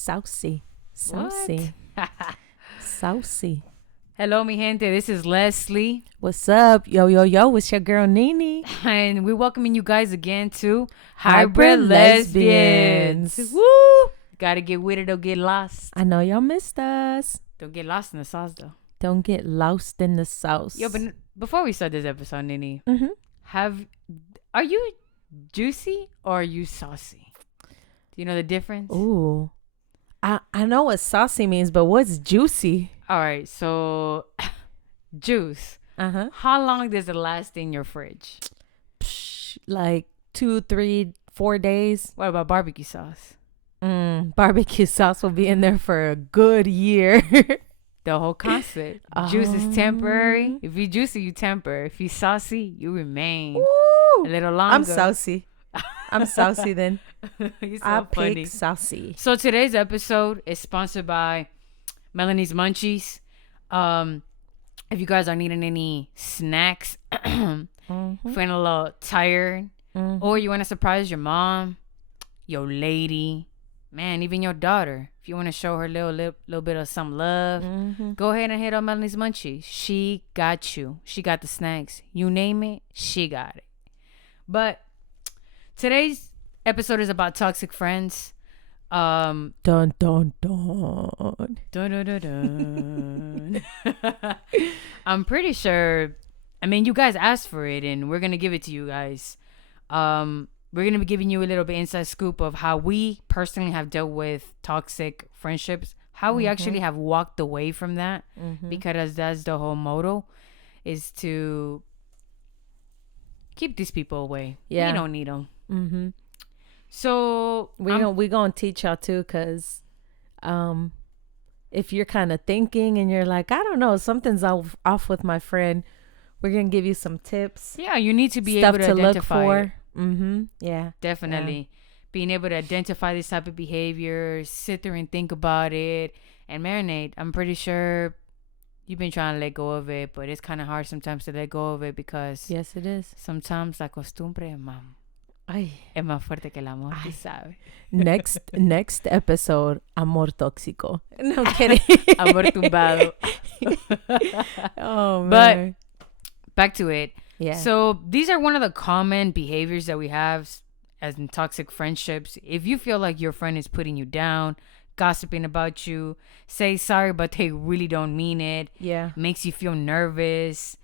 Saucy. What? Saucy. Hello, mi gente. This is Leslie. What's up? Yo, yo, yo. It's your girl, Nene. And we're welcoming you guys again to Hybrid Lesbians. Woo! Gotta get with it, don't get lost. I know y'all missed us. Don't get lost in the sauce, though. Don't get lost in the sauce. Yo, but before we start this episode, Nene, Mm-hmm. are you juicy or are you saucy? Do you know the difference? Ooh. I know what saucy means, but what's juicy? All right, so juice. Uh-huh. How long does it last in your fridge? Like 2, 3, 4 days. What about barbecue sauce? Barbecue sauce will be in there for a good year. The whole concept. Juice is temporary. If you juicy, you temper. If you saucy, you remain Woo! a little longer. I'm saucy. I'm saucy then. You're so I funny. pick saucy. So today's episode is sponsored by Melanie's Munchies. If you guys are needing any snacks, feeling a little tired, or you want to surprise your mom, your lady, man, even your daughter, if you want to show her a little bit of some love, go ahead and hit on Melanie's Munchies. She got you. She got the snacks. You name it, she got it. But today's episode is about toxic friends. Dun, dun, dun. Dun, dun, dun, dun. I'm pretty sure, I mean, you guys asked for it and we're going to give it to you guys. We're going to be giving you a little bit inside scoop of how we personally have dealt with toxic friendships, how we actually have walked away from that, because that's the whole motto, is to keep these people away. Yeah. We don't need them. Mm-hmm. So we gonna teach y'all too, cause if you're kind of thinking and you're like, I don't know, something's off with my friend, we're gonna give you some tips. yeah, you need to be Stuff able to to look identify for. it. Yeah. Definitely. Being able to identify this type of behavior, sit there and think about it and marinate. I'm pretty sure you've been trying to let go of it, but it's kind of hard sometimes to let go of it because Yes, it is. sometimes la costumbre Ay. es más fuerte que el amor, tú sabes. Next episode, amor tóxico. No I'm kidding. Amor tumbado. Oh man. But back to it. Yeah. So these are one of the common behaviors that we have as in toxic friendships. If you feel like your friend is putting you down, gossiping about you, say sorry, but they really don't mean it. Yeah. Makes you feel nervous.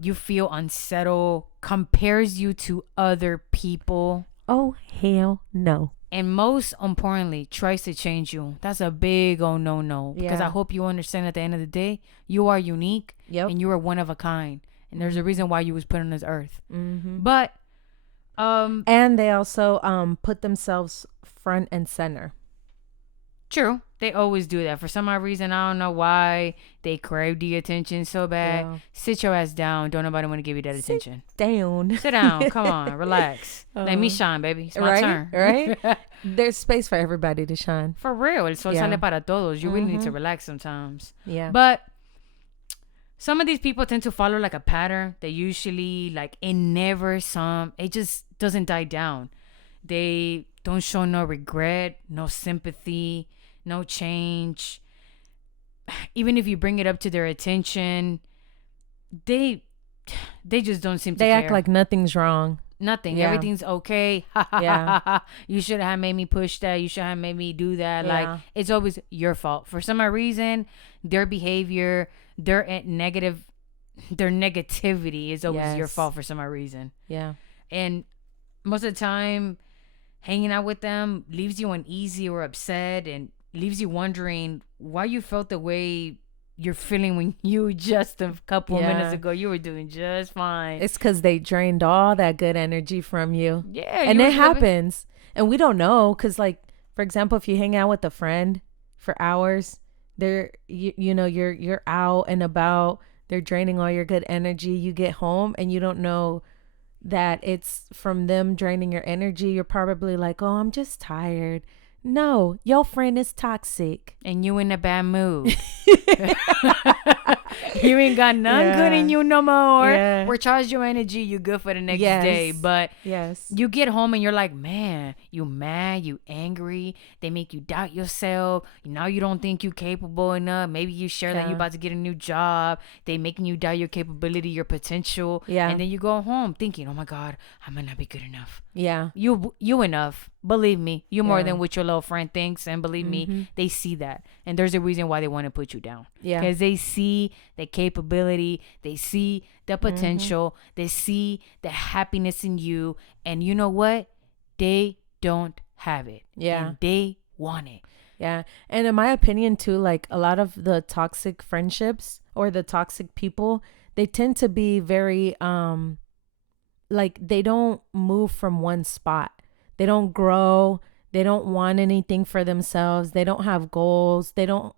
You feel unsettled. Compares you to other people. Oh hell no. And most importantly, tries to change you. That's a big no. Because Yeah. I hope you understand at the end of the day, you are unique. Yep. And you are one of a kind. And there's a reason why you was put on this earth. Mm-hmm. But And they also put themselves front and center. true, they always do that. For some odd reason, I don't know why they crave the attention so bad. Yeah. Sit your ass down. Don't nobody want to give you that attention. Down. Sit down. Come on. Relax. Let me shine, baby. It's my turn. Right? There's space for everybody to shine. For real. El sol Yeah. sale para todos. You really need to relax sometimes. Yeah. But some of these people tend to follow like a pattern. They usually it just doesn't die down. They don't show no regret, no sympathy, no change. Even if you bring it up to their attention, they just don't seem to They care. act like nothing's wrong. Nothing. Yeah. Everything's okay. Yeah. You should have made me push that. You should have made me do that. Yeah. Like, it's always your fault. For some odd reason, their behavior, their negativity is always your Yes. fault for some odd reason. Yeah. And most of the time, hanging out with them leaves you uneasy or upset and leaves you wondering why you felt the way you're feeling when you just a couple Yeah. minutes ago you were doing just fine. It's because they drained all that good energy from you. Yeah, And you it was living- happens. And we don't know. Because, like, for example, if you hang out with a friend for hours, you're out and about. They're draining all your good energy. You get home and you don't know that it's from them draining your energy. You're probably like, oh, I'm just tired. No, your friend is toxic. and you in a bad mood. You ain't got none good in you no more. Yeah. Recharge your energy. You good for the next Yes. day. But Yes. you get home and you're like, man, you mad, you angry. They make you doubt yourself. Now you don't think you capable enough. Maybe you share that Yeah. you're about to get a new job. They making you doubt your capability, your potential. Yeah. And then you go home thinking, oh my God, I might not be good enough. Yeah. You enough. Believe me, you more Yeah. than what your little friend thinks. And believe me, they see that. And there's a reason why they want to put you down. Yeah. Because they see the capability, they see the potential, they see the happiness in you. And you know what? They don't have it. Yeah. And they want it. Yeah. And in my opinion too, like a lot of the toxic friendships or the toxic people, they tend to be very like they don't move from one spot. They don't grow. They don't want anything for themselves. They don't have goals. They don't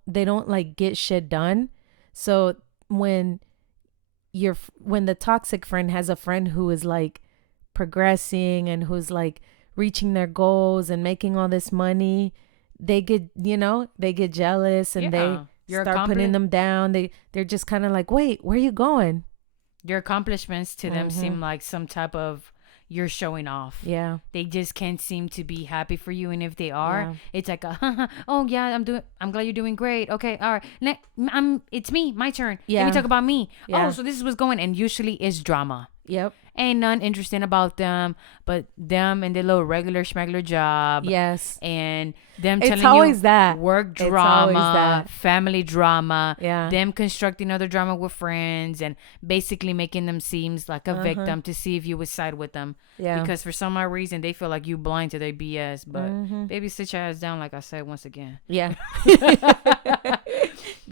like get shit done. So when the toxic friend has a friend who is like progressing and who's like reaching their goals and making all this money, they get, they get jealous and they start putting them down. They're just kind of like, wait, where are you going? Your accomplishments to them seem like some type of you're showing off. Yeah. They just can't seem to be happy for you. And if they are, it's like, oh yeah, I'm glad you're doing great. Okay. All right. It's me, my turn. Yeah. Let me talk about me. Yeah. Oh, so this is what's going. And usually it's drama. Yep. Ain't none interesting about them, but them and their little regular schmegler job. Yes. And them It's telling always you that. work It's always drama, that. family drama. Yeah. Them constructing other drama with friends and basically making them seems like a victim to see if you would side with them. Yeah. Because for some odd reason they feel like you blind to their BS. But baby, sit your ass down, like I said once again. Yeah.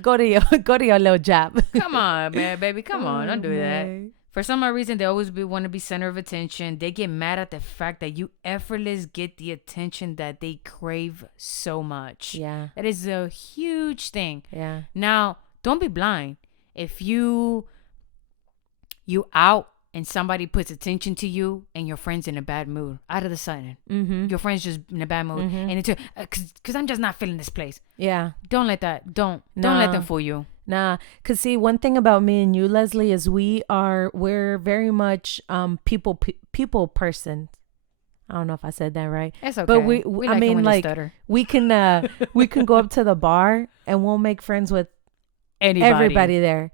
go to your little job. Come on, man, baby. Come on, don't do that. man. For some odd reason, they always want to be center of attention. They get mad at the fact that you effortless get the attention that they crave so much. Yeah. That is a huge thing. Yeah. Now, don't be blind. If you out and somebody puts attention to you and your friend's in a bad mood, out of the sudden, your friend's just in a bad mood, and it's because I'm just not feeling this place. Yeah. Don't let let them fool you. Nah, cause see, one thing about me and you, Leslie, is we're very much people person. I don't know if I said that right. It's okay. But we I like it mean, when like they stutter. we can go up to the bar and we'll make friends with everybody there,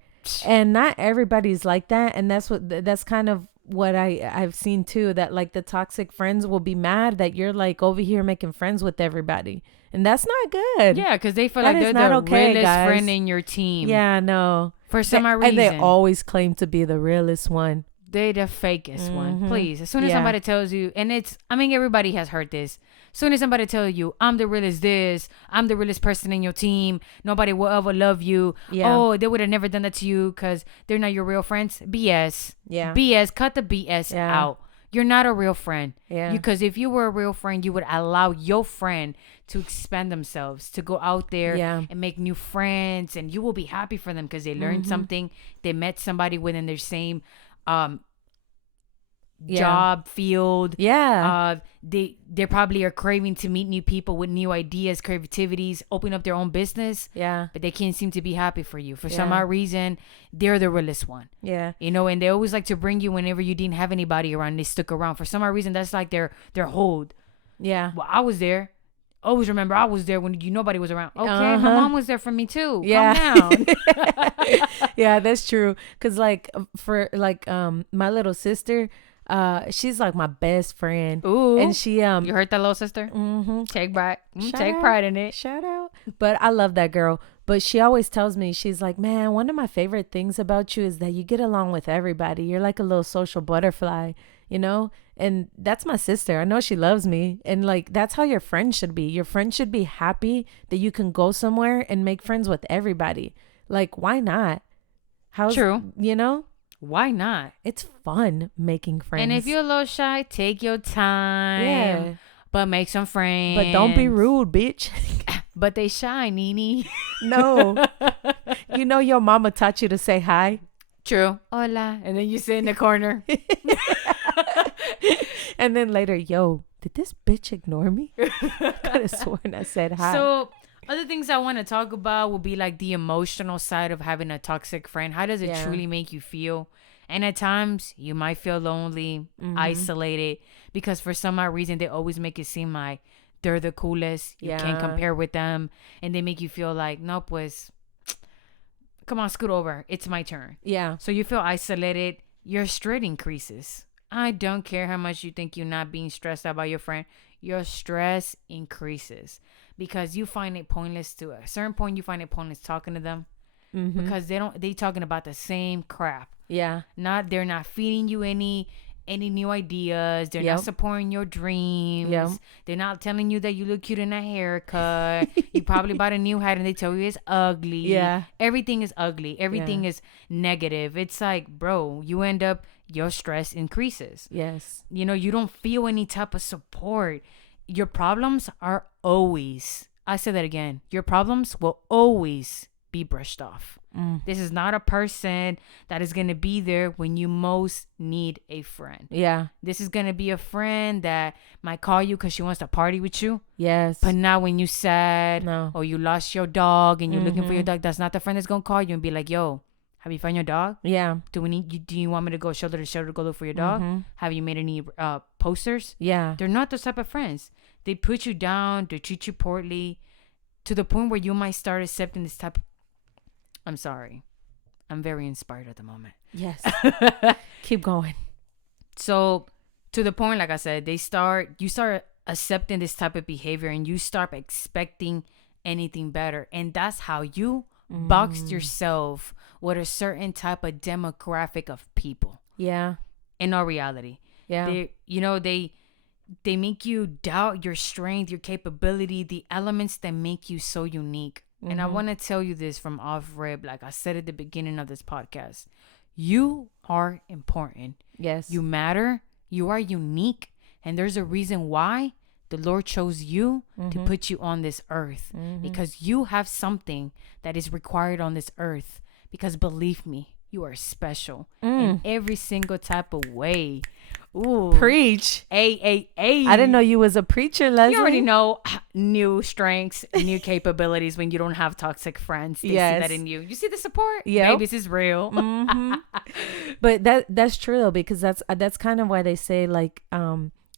and not everybody's like that. And that's kind of what I've seen too. That like the toxic friends will be mad that you're like over here making friends with everybody. And that's not good. Yeah, because they feel That like is they're not the okay, realest guys. friend in your team. Yeah, no. For some odd reason. And they always claim to be the realest one. They the fakest one. Please. As soon as Yeah. somebody tells you, and everybody has heard this. As soon as somebody tells you, I'm the realest this, I'm the realest person in your team, nobody will ever love you. Yeah. Oh, they would have never done that to you because they're not your real friends. BS. Yeah. BS. Cut the BS Yeah. out. You're not a real friend. Yeah. Because if you were a real friend, you would allow your friend to expand themselves, to go out there Yeah. and make new friends, and you will be happy for them because they learned something. They met somebody within their same job field. Yeah. They probably are craving to meet new people with new ideas, creativities, open up their own business. Yeah. But they can't seem to be happy for you. For some Yeah. odd reason, they're the realest one. Yeah. And they always like to bring you whenever you didn't have anybody around. They stuck around. For some odd reason, that's like their hold. Yeah. Well, I was there. Always remember I was there when nobody was around. Okay, my Uh-huh. mom was there for me too. Yeah. Calm down. Yeah, that's true. Cause like for like my little sister, she's like my best friend. Ooh. And she You hurt that little sister? Take pride. Take pride in it. Shout out. But I love that girl. But she always tells me, she's like, man, one of my favorite things about you is that you get along with everybody. You're like a little social butterfly, And that's my sister. I know she loves me. And like, that's how your friend should be. Your friend should be happy that you can go somewhere and make friends with everybody. Like, why not? True. Why not? It's fun making friends. And if you're a little shy, take your time. Yeah. But make some friends. But don't be rude, bitch. But they shy, Nene. No. Your mama taught you to say hi. True. Hola. And then you sit in the corner. And then later, yo, did this bitch ignore me? I could have sworn I said hi. So, Other things I want to talk about will be like the emotional side of having a toxic friend. How does it Yeah. truly make you feel? And at times you might feel lonely, isolated, because for some odd reason they always make it seem like they're the coolest. You can't Yeah. compare with them, and they make you feel like, no, pues, come on, scoot over. It's my turn. Yeah. So you feel isolated. Your stress increases. I don't care how much you think you're not being stressed out by your friend. Your stress increases because you find it pointless to a certain point. You find it pointless talking to them because they talking about the same crap. Yeah. They're not feeding you any new ideas. They're Yep. not supporting your dreams. Yep. They're not telling you that you look cute in a haircut. You probably bought a new hat and they tell you it's ugly. Yeah. Everything is ugly. Everything is negative. It's like, bro, you end up, your stress increases. Yes. You know, you don't feel any type of support. Your problems are always, I say that again, your problems will always be brushed off. This is not a person that is going to be there when you most need a friend. Yeah. This is going to be a friend that might call you because she wants to party with you. Yes. But not when you sad No. or you lost your dog and you're looking for your dog. That's not the friend that's going to call you and be like, yo, have you found your dog? Yeah. Do you want me to go shoulder to shoulder to go look for your dog? Have you made any posters? Yeah. They're not those type of friends. They put you down. They treat you poorly to the point where you might start accepting this type of... I'm sorry. I'm very inspired at the moment. Yes. Keep going. So to the point, like I said, you start accepting this type of behavior and you start expecting anything better. And that's how you boxed yourself with a certain type of demographic of people. Yeah. In our reality. Yeah. They make you doubt your strength, your capability, the elements that make you so unique. And I want to tell you this from off rib, like I said at the beginning of this podcast. You are important. Yes. You matter. You are unique. And there's a reason why the Lord chose you to put you on this earth. Because you have something that is required on this earth. Because believe me, you are special in every single type of way. Ooh. Preach. I didn't know you was a preacher, Leslie. You already know new strengths, new capabilities when you don't have toxic friends. They see that in you. You see the support? Yeah. Baby, this is real. But that's true though, because that's kind of why they say like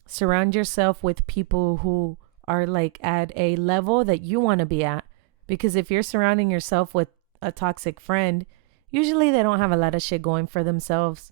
surround yourself with people who are like at a level that you want to be at. Because if you're surrounding yourself with a toxic friend, usually they don't have a lot of shit going for themselves.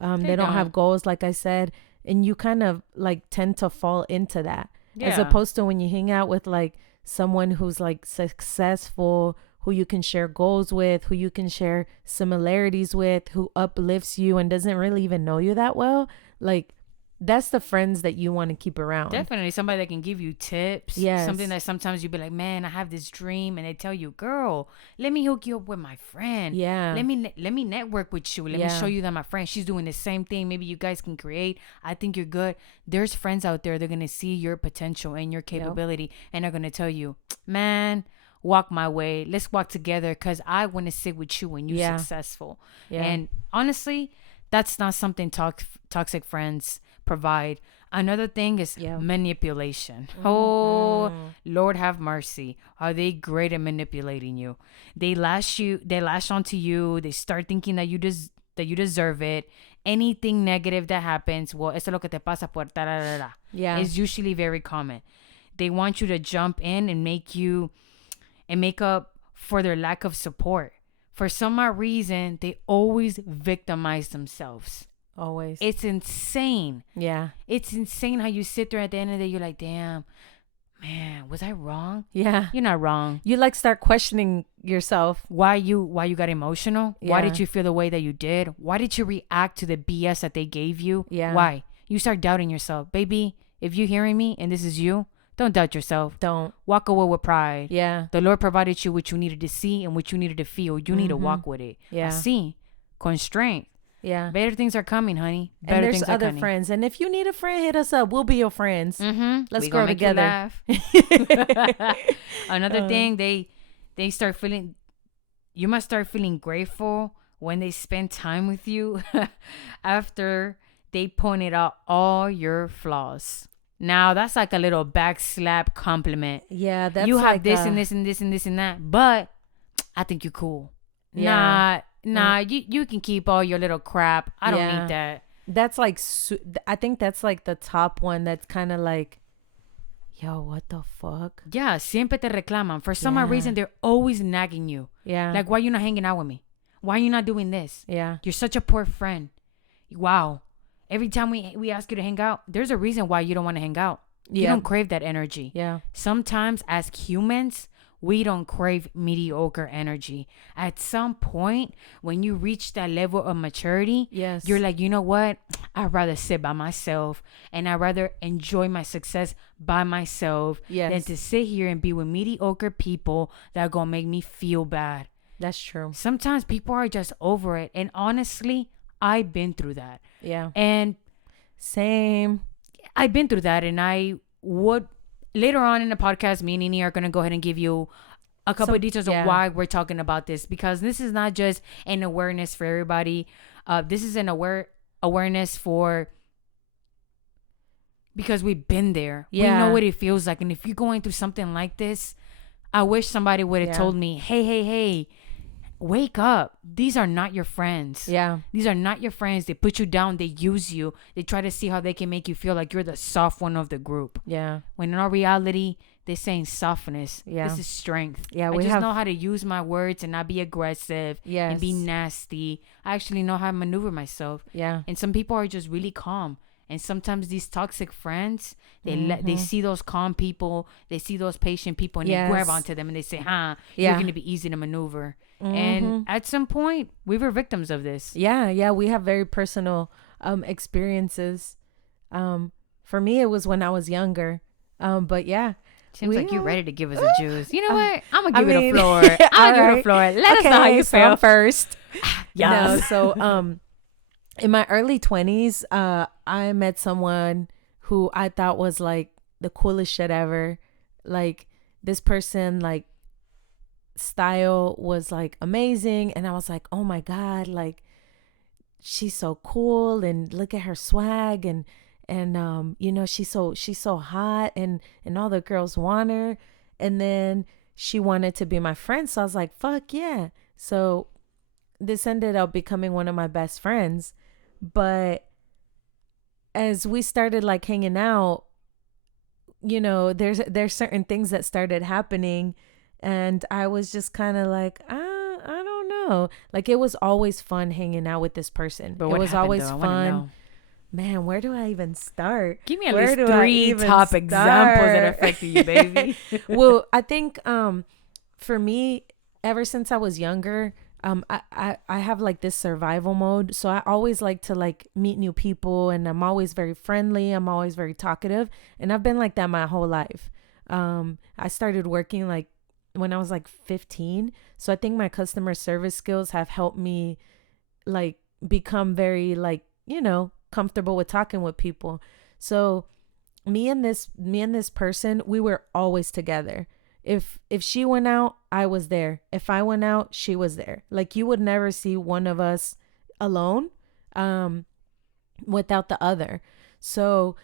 They don't have goals, like I said, and you kind of like tend to fall into that. As opposed to when you hang out with like someone who's like successful, who you can share goals with, who you can share similarities with, who uplifts you and doesn't really even know you that well. Like that's the friends that you want to keep around. Definitely somebody that can give you tips. Yes. Something that sometimes you'd be like, man, I have this dream, and they tell you, girl, let me hook you up with my friend. Yeah. Let me network with you. Let me show you that my friend, she's doing the same thing. Maybe you guys can create. I think you're good. There's friends out there. They're gonna see your potential and your capability, and they're gonna tell you, man, walk my way. Let's walk together because I want to sit with you when you're successful. Yeah. And honestly, that's not something toxic friends provide. Another thing is manipulation. Oh, Lord have mercy. Are they great at manipulating you? They lash onto you. They start thinking that you deserve it. Anything negative that happens, well, eso es lo que te pasa por ta da da da. Yeah. Is usually very common. They want you to jump in and make up for their lack of support. For some odd reason, they always victimize themselves. Always. It's insane. Yeah. It's insane how you sit there at the end of the day, you're like, damn, man, was I wrong? Yeah. You're not wrong. You like start questioning yourself. Why you got emotional? Yeah. Why did you feel the way that you did? Why did you react to the BS that they gave you? Yeah. Why? You start doubting yourself. Baby, if you're hearing me and this is you, don't doubt yourself. Don't. Walk away with pride. Yeah. The Lord provided you what you needed to see and what you needed to feel. You need to walk with it. Yeah. Así, con strength. Yeah. Better things are coming, honey. Better And there's things are other coming. friends. And if you need a friend, hit us up. We'll be your friends. Let's We grow gonna make you together. laugh. Another thing, they start feeling, you must start feeling grateful when they spend time with you after they pointed out all your flaws. Now that's like a little back slap compliment. Yeah, that's You have like this and this and this and this and that, but I think you're cool. Yeah. Nah, you can keep all your little crap. I don't Yeah. need that. That's like I think that's like the top one. That's kind of like, yo, what the fuck? Yeah, siempre te reclaman. For some odd Yeah. reason, they're always nagging you. Yeah. Like, why you not hanging out with me? Why you not doing this? Yeah. You're such a poor friend. Wow. Every time we ask you to hang out, there's a reason why you don't want to hang out. You Yeah. don't crave that energy. Yeah. Sometimes as humans, we don't crave mediocre energy. At some point, when you reach that level of maturity, Yes. you're like, you know what? I'd rather sit by myself and I'd rather enjoy my success by myself than Yes. to sit here and be with mediocre people that are going to make me feel bad. That's true. Sometimes people are just over it. And honestly, I've been through that. Yeah. And Same. I've been through that. And I would, later on in the podcast, me and Nini are going to go ahead and give you a couple of details of why we're talking about this. Because this is not just an awareness for everybody. This is an awareness for, because we've been there. Yeah. We know what it feels like. And if you're going through something like this, I wish somebody would have told me, hey, wake up. These are not your friends. Yeah. These are not your friends. They put you down. They use you. They try to see how they can make you feel like you're the soft one of the group. Yeah. When in our reality, they're saying softness. Yeah. This is strength. Yeah. I just know how to use my words and not be aggressive Yes. and be nasty. I actually know how to maneuver myself. Yeah. And some people are just really calm. And sometimes these toxic friends, they see those calm people, they see those patient people, and they grab onto them and they say, you're going to be easy to maneuver. And at some point, we were victims of this. Yeah. Yeah. We have very personal experiences. For me, it was when I was younger. But yeah. Seems like you're ready to give us a juice. You know what? I'm going to I give it mean, a floor. I'm going to give it a floor. Let us know how you so feel. first. Yeah. No, so in my early 20s, I met someone who I thought was like the coolest shit ever. Like this person, like style was like amazing, and I was like, oh my god, like she's so cool, and look at her swag, and you know, she's so hot, and all the girls want her, and then she wanted to be my friend, so I was like, fuck yeah. So this ended up becoming one of my best friends. But as we started like hanging out, you know, there's certain things that started happening, and I was just kind of like, I don't know. Like it was always fun hanging out with this person. But it what was happened, always though? I wanna fun. know. Man, where do I even start? Give me at Where least do I 3 even top examples that start? affected you, baby. Well, I think for me, ever since I was younger, I have like this survival mode. So I always like to like meet new people, and I'm always very friendly. I'm always very talkative, and I've been like that my whole life. I started working like when I was like 15. So I think my customer service skills have helped me like become very like, you know, comfortable with talking with people. So me and this person, we were always together. If she went out, I was there. If I went out, she was there. Like you would never see one of us alone without the other. So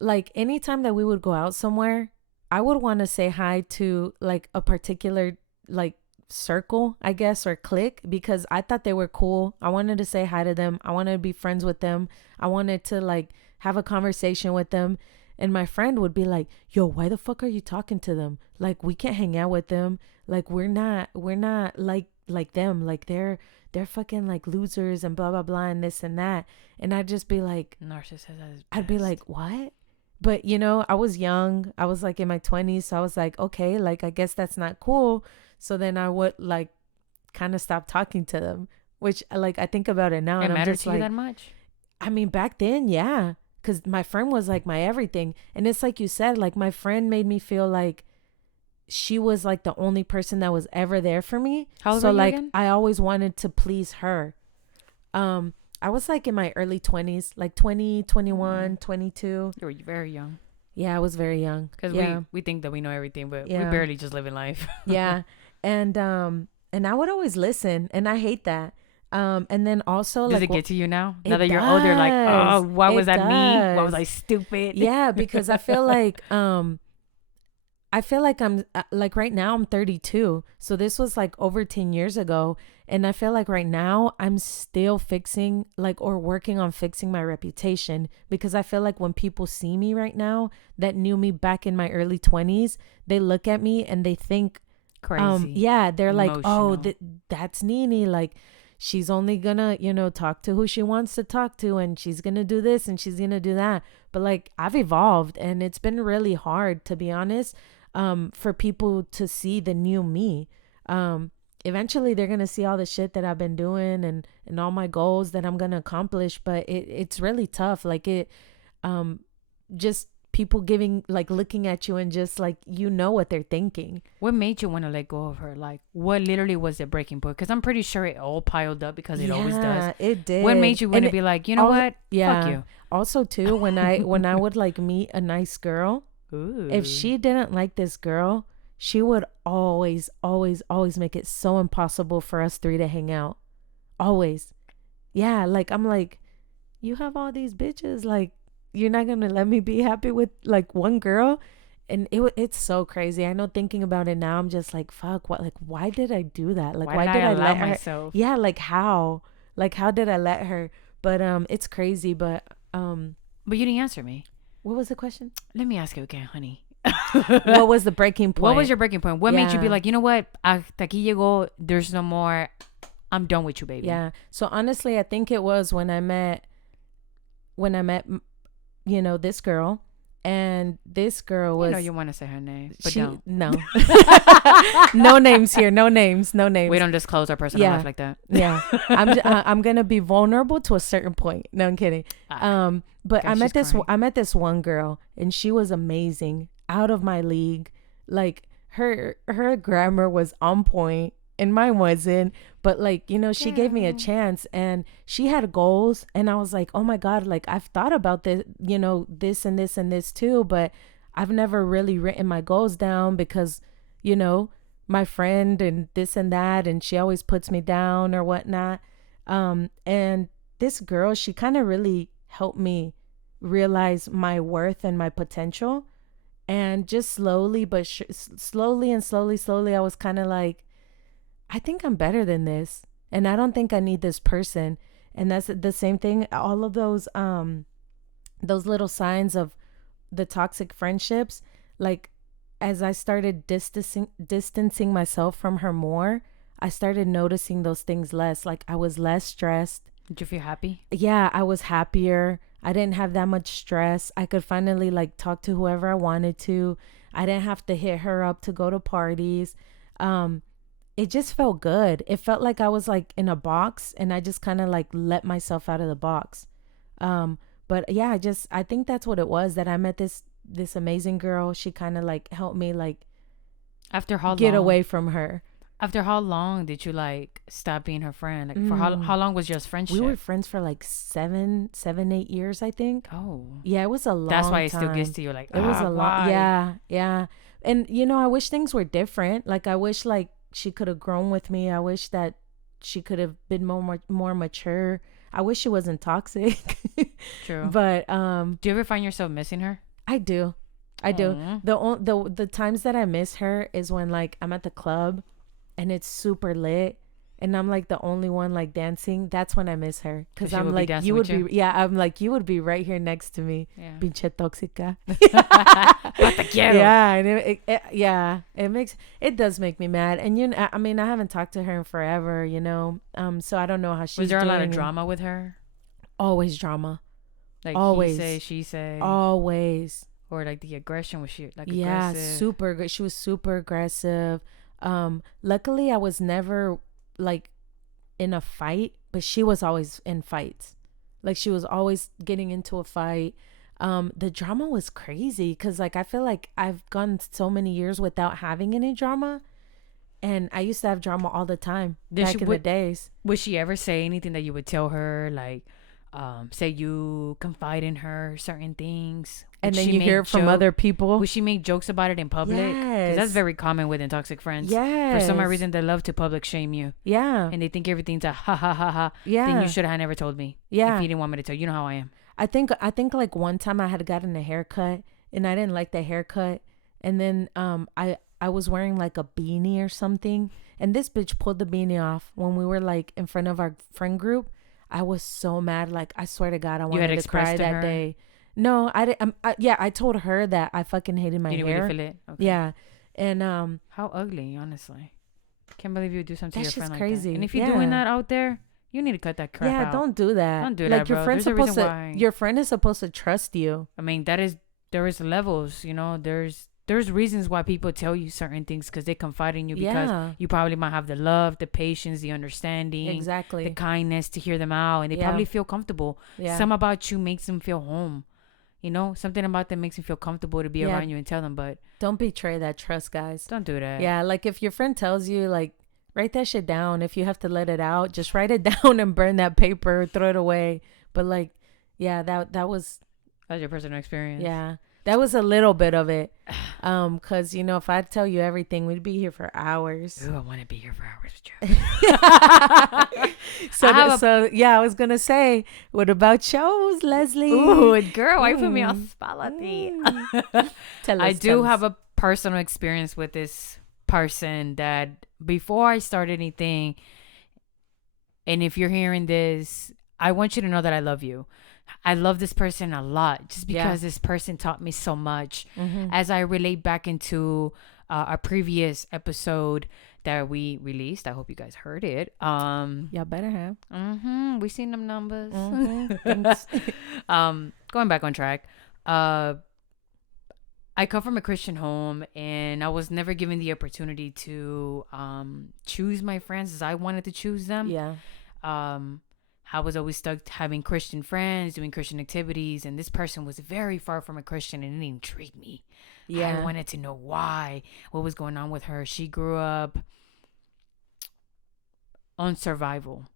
like anytime that we would go out somewhere, I would want to say hi to like a particular like circle, I guess, or clique, because I thought they were cool. I wanted to say hi to them. I wanted to be friends with them. I wanted to like have a conversation with them. And my friend would be like, yo, why the fuck are you talking to them? Like, we can't hang out with them. Like, we're not like them. Like they're fucking like losers and blah, blah, blah, and this and that. And I'd just be like, Narcissist. I'd be like, what? But you know, I was young. I was like in my 20s. So I was like, okay, like, I guess that's not cool. So then I would like kind of stop talking to them, which like, I think about it now. It and I'm mattered just to you like, that much? I mean, back then, yeah. Because my friend was like my everything. And it's like you said, like my friend made me feel like she was like the only person that was ever there for me. How old so were you like again? I always wanted to please her. I was like in my early 20s, like 20, 21, 22. You were very young. Yeah, I was very young. Because yeah. we think that we know everything, but we Yeah. barely just living life. Yeah. And I would always listen, and I hate that. And then also Does like it get to you now? it Now that you're older, like, oh, does. why was It that me? Why was I does. stupid? Yeah, because I feel like I'm like right now I'm 32. So this was like over 10 years ago. And I feel like right now I'm still fixing like or working on fixing my reputation because I feel like when people see me right now that knew me back in my early 20s, they look at me and they think, Crazy. yeah, they're like, oh, Emotional. that's Nene. Like, she's only gonna, talk to who she wants to talk to, and she's gonna do this and she's gonna do that. But like, I've evolved, and it's been really hard, to be honest, for people to see the new me. Eventually, they're gonna see all the shit that I've been doing and all my goals that I'm gonna accomplish. But it's really tough. Like um, just people giving like looking at you and just like what they're thinking. What made you want to let go of her? Like, what literally was the breaking point? Because I'm pretty sure it all piled up because it always does. Yeah, it did. What made you want to be like, you know what? Yeah. Fuck you. Also, too, when I would like meet a nice girl, Ooh. if she didn't like this girl, she would always, always, always make it so impossible for us three to hang out. Always. Yeah, like I'm like, you have all these bitches, like you're not gonna let me be happy with like one girl. And it's so crazy. I know thinking about it now, I'm just like, fuck, what, like, why did I do that? Like, why did I allow let her? myself? Yeah, like how did I let her? But it's crazy. But But you didn't answer me. what was the question? Let me ask you again, honey. What was the breaking point? What was your breaking point? What made you be Yeah. like, you know what? Hasta aquí llegó. There's no more. I'm done with you, baby. Yeah. So honestly, I think it was when I met, this girl, and this girl was. You know you want to say her name, but she don't. no, no names here. No names. No names. We don't disclose our personal Yeah. life like that. Yeah, I'm gonna be vulnerable to a certain point. No, I'm kidding. But Okay, I met she's this crying. I met this one girl, and she was amazing, out of my league. Like her grammar was on point, and mine wasn't. But like she gave me a Girl. chance, and she had goals, and I was like, oh my god, like I've thought about this, this and this and this too, but I've never really written my goals down because, my friend and this and that, and she always puts me down or whatnot. And this girl, she kind of really helped me realize my worth and my potential. And just slowly, but slowly and slowly, I was kind of like, I think I'm better than this, and I don't think I need this person. And that's the same thing. All of those little signs of the toxic friendships, like as I started distancing myself from her more, I started noticing those things less. Like I was less stressed. Did you feel happy? Yeah, I was happier. I didn't have that much stress. I could finally like talk to whoever I wanted to. I didn't have to hit her up to go to parties. It just felt good. It felt like I was like in a box, and I just kind of like let myself out of the box. But yeah, I think that's what it was, that I met this amazing girl. She kind of like helped me like After how get long? away from her. After how long did you like stop being her friend? Like for how long was your friendship? We were friends for like 8 years, I think. Oh, Yeah, it was a long that's why it time. still gets to you. Like It was a lot. why? Yeah, yeah. And I wish things were different. Like I wish like she could have grown with me. I wish that she could have been more mature. I wish she wasn't toxic. True. But Do you ever find yourself missing her? I do. I do. Aw. The times that I miss her is when like I'm at the club and it's super lit, and I'm like the only one like dancing. That's when I miss her, because she I'm would be like, dancing you would with be, yeah, I'm like, you would be right here next to me. Yeah. Pinche tóxica. But te quiero. Yeah, and it does make me mad. And I mean, I haven't talked to her in forever, so I don't know how she's Was there a lot of doing. drama with her? Always drama. Like Always. he say, she say, Always. or like the aggression, was she like Yeah, aggressive? super good. She was super aggressive. Luckily I was never like in a fight, but she was always in fights. Like she was always getting into a fight. The drama was crazy because like I feel like I've gone so many years without having any drama, and I used to have drama all the time back in the days. Would she ever say anything that you would tell her, like say you confide in her certain things? And Would then she you make hear it from joke- other people. Would she make jokes about it in public? Because that's Yes. very common within toxic friends. Yes. For some odd reason, they love to public shame you. Yeah. And they think everything's a ha ha ha ha. Yeah. Then you should have never told me. Yeah. If you didn't want me to tell you. You know how I am. I think like one time I had gotten a haircut and I didn't like the haircut, and then I was wearing like a beanie or something, and this bitch pulled the beanie off when we were like in front of our friend group. I was so mad. Like, I swear to God, I You had wanted to cry expressed to that her? day. No, I didn't. Yeah, I told her that I fucking hated my You didn't hair. really feel it? Okay. Yeah, and How ugly, honestly. Can't believe you would do something to That's your just friend crazy. like that. And if you're doing Yeah. that out there, you need to cut that crap yeah, out. don't do that. Don't do like, that, your bro. friend's There's a reason supposed to. why. Your friend is supposed to trust you. I mean, there is levels, you know. There's reasons why people tell you certain things because they confide in you because Yeah. you probably might have the love, the patience, the understanding, Exactly. the kindness to hear them out, and they Yeah. probably feel comfortable. Yeah. Some about you makes them feel home. You know, something about them makes them feel comfortable to be Yeah. around you and tell them, but Don't betray that trust, guys. don't do that. Yeah, like if your friend tells you, like, write that shit down. If you have to let it out, just write it down and burn that paper, throw it away. But like, yeah, that was, That's your personal experience. yeah, that was a little bit of it. Cause you know, if I tell you everything, we'd be here for hours. Ooh, I want to be here for hours with you. So yeah, I was gonna say, what about shows, Leslie? Ooh, girl, why you put me on spot? Tell us, I tell do us. have a personal experience with this person that before I start anything, and if you're hearing this, I want you to know that I love you. I love this person a lot just Yeah. because this person taught me so much. Mhm. As I relate back into our previous episode that we released, I hope you guys heard it. Y'all better have. We seen them numbers. Mhm. Thanks. Going back on track. I come from a Christian home, and I was never given the opportunity to choose my friends as I wanted to choose them. Yeah. I was always stuck having Christian friends, doing Christian activities, and this person was very far from a Christian, and it intrigued me. Yeah. I wanted to know why, what was going on with her. She grew up on survival.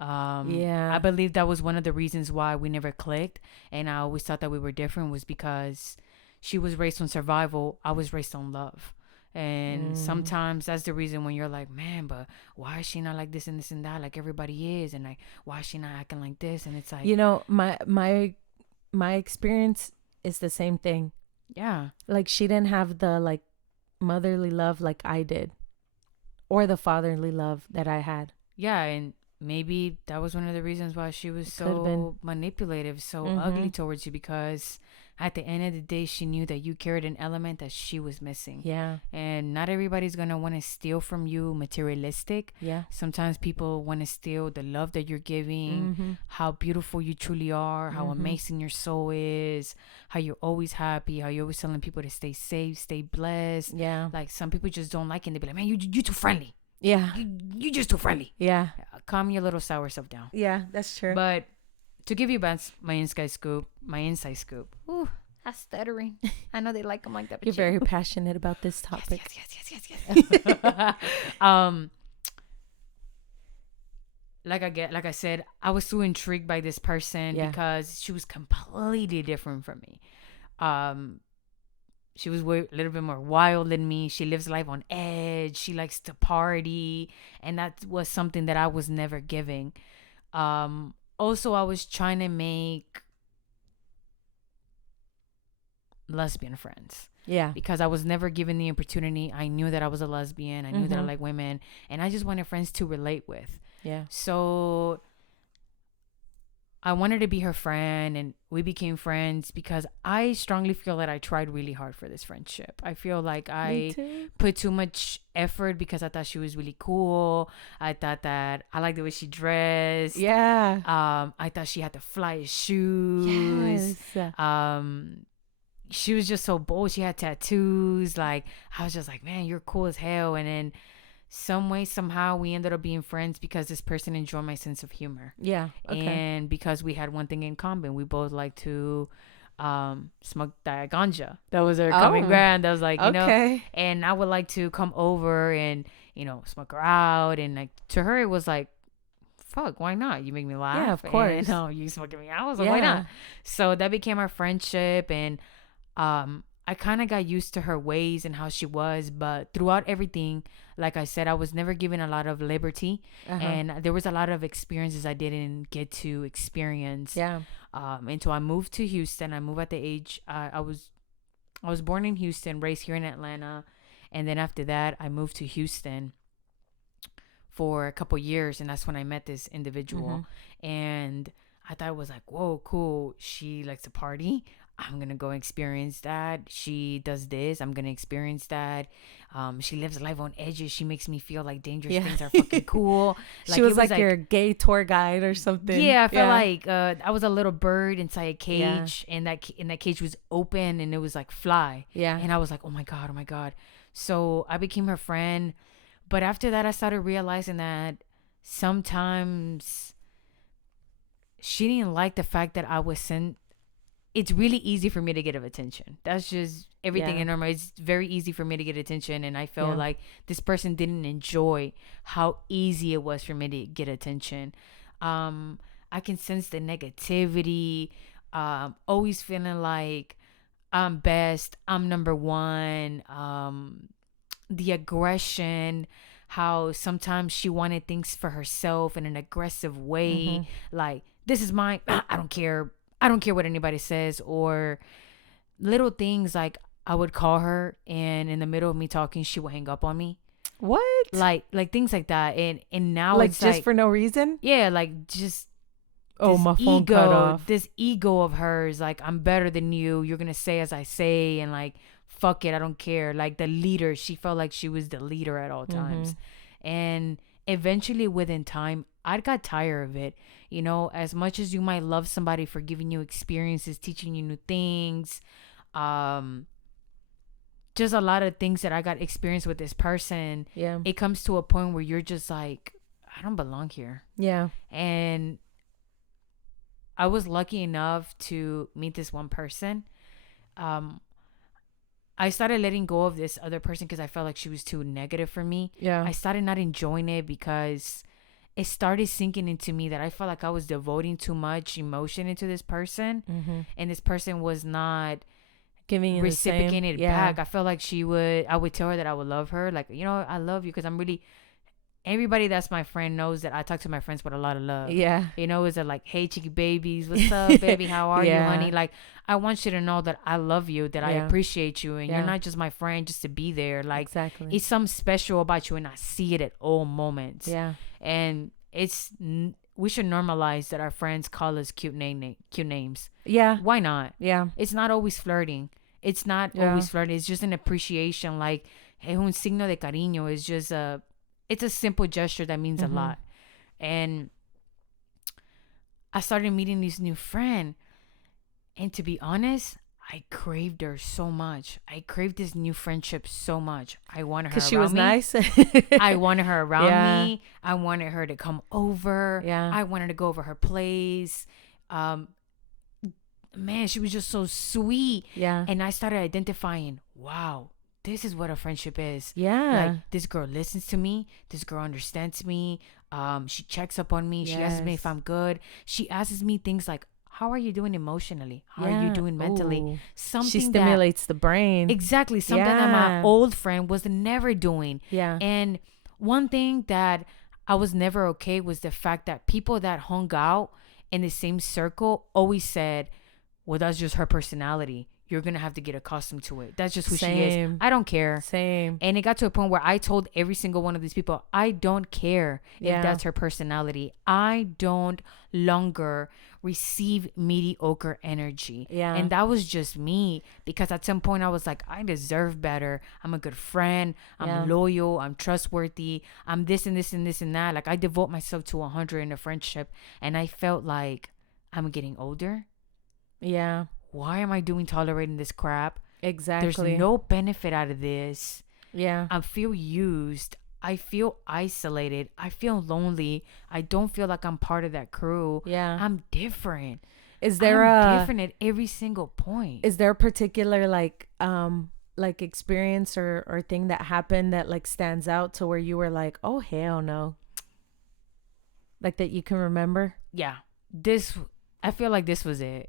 Yeah. I believe that was one of the reasons why we never clicked, and I always thought that we were different was because she was raised on survival. I was raised on love. And sometimes that's the reason when you're like, man, but why is she not like this and this and that, like everybody is, and like why is she not acting like this? And it's like, You know, my experience is the same thing. yeah, Like, she didn't have the like motherly love like I did, or the fatherly love that I had. yeah, and maybe that was one of the reasons why she was Could've been. so manipulative, so Mhm. ugly towards you, because at the end of the day, she knew that you carried an element that she was missing. Yeah. And not everybody's gonna want to steal from you materialistic. Yeah. Sometimes people want to steal the love that you're giving, Mm-hmm. how beautiful you truly are, how Mhm. amazing your soul is, how you're always happy, how you're always telling people to stay safe, stay blessed. Yeah. Like, some people just don't like it, and they be like, man, you too friendly. Yeah. You just too friendly. Yeah. Calm your little sour self down. Yeah. That's true. But to give you my inside scoop. Ooh, I'm stuttering. I know they like them like that. But You're very passionate about this topic. Yes. Like I said, I was so intrigued by this person because she was completely different from me. She was a little bit more wild than me. She lives life on edge. She likes to party, and that was something that I was never giving. Also, I was trying to make lesbian friends. Yeah. Because I was never given the opportunity. I knew that I was a lesbian. I knew that I like women, and I just wanted friends to relate with. Yeah. So I wanted to be her friend, and we became friends because I strongly feel that I tried really hard for this friendship. I feel like I put too much effort because I thought she was really cool. I thought that I liked the way she dressed. Yeah. I thought she had the flyest shoes. Yes. She was just so bold. She had tattoos. Like, I was just like, man, you're cool as hell. And then some way, somehow, we ended up being friends because this person enjoyed my sense of humor. Yeah. Okay. And because we had one thing in common, we both like to smoke diet ganja. That was our common ground. That was like, you know, and I would like to come over and, you know, smoke her out. And like, to her, it was like, fuck, why not? You make me laugh. Yeah, of course. No, you smoking me out. I was like, why not? So that became our friendship. And I kind of got used to her ways and how she was, but throughout everything, like I said, I was never given a lot of liberty, and there was a lot of experiences I didn't get to experience. Yeah. Until I moved to Houston. I moved at the age I was born in Houston, raised here in Atlanta, and then after that, I moved to Houston for a couple years, and that's when I met this individual, and I thought it was like, whoa, cool. She likes to party. I'm gonna go experience that. She does this. I'm gonna experience that. She lives life on edges. She makes me feel like dangerous things are fucking cool. She was like your gay tour guide or something. Yeah, I felt like I was a little bird inside a cage, and that cage was open and it was like fly. Yeah. And I was like, oh my god, oh my god. So I became her friend, but after that, I started realizing that sometimes she didn't like the fact that I was sent. It's really easy for me to get attention. That's just everything in normal. It's very easy for me to get attention, and I felt like this person didn't enjoy how easy it was for me to get attention. I can sense the negativity, always feeling like I'm best, I'm number one, the aggression, how sometimes she wanted things for herself in an aggressive way, like, this is mine, I don't care what anybody says, or little things like I would call her and in the middle of me talking, she would hang up on me. What? Like things like that. And now like it's just like, for no reason? yeah, like just my phone cut off. This ego of hers, like, I'm better than you. You're gonna say as I say, and like, fuck it, I don't care. Like the leader, she felt like she was the leader at all times. And eventually, within time, I got tired of it. You know, as much as you might love somebody for giving you experiences, teaching you new things, just a lot of things that I got experience with this person. Yeah. It comes to a point where you're just like, I don't belong here. Yeah. And I was lucky enough to meet this one person. I started letting go of this other person because I felt like she was too negative for me. Yeah. I started not enjoying it because it started sinking into me that I felt like I was devoting too much emotion into this person, and this person was not giving you reciprocating it back. I felt like I would tell her that I would love her, like, you know, I love you, because I'm really, everybody that's my friend knows that I talk to my friends with a lot of love. Yeah. You know, is it like, hey, cheeky babies, what's up, baby? How are you, honey? Like, I want you to know that I love you, that I appreciate you, and you're not just my friend just to be there. Like, exactly. It's something special about you, and I see it at all moments. Yeah. And we should normalize that our friends call us cute names. Yeah. Why not? Yeah. It's not always flirting. It's not always flirting. It's just an appreciation. Like, es un signo de cariño. It's just it's a simple gesture that means a lot. And I started meeting this new friend, and to be honest, I craved her so much. I craved this new friendship so much. I wanted her around me. Because she was nice. I wanted her around me. I wanted her to come over. Yeah. I wanted to go over her place. Man, she was just so sweet. Yeah. And I started identifying, wow, this is what a friendship is. Yeah. Like, this girl listens to me. This girl understands me. She checks up on me. She asks me if I'm good. She asks me things like, how are you doing emotionally? How are you doing mentally? Ooh. Something she stimulates the brain. Exactly. Something that my old friend was never doing. Yeah. And one thing that I was never okay was the fact that people that hung out in the same circle always said, well, that's just her personality. You're going to have to get accustomed to it. That's just who she is. I don't care. Same. And it got to a point where I told every single one of these people, I don't care if that's her personality. I don't longer receive mediocre energy. Yeah. And that was just me, because at some point I was like, I deserve better. I'm a good friend. I'm loyal. I'm trustworthy. I'm this and this and this and that. Like, I devote myself to 100 in a friendship. And I felt like I'm getting older. Yeah. Why am I tolerating this crap? Exactly. There's no benefit out of this. Yeah. I feel used. I feel isolated. I feel lonely. I don't feel like I'm part of that crew. Yeah. I'm different. Is there I'm different at every single point. Is there a particular like experience or thing that happened that like stands out to where you were like, oh hell no? Like that you can remember? Yeah. I feel like this was it.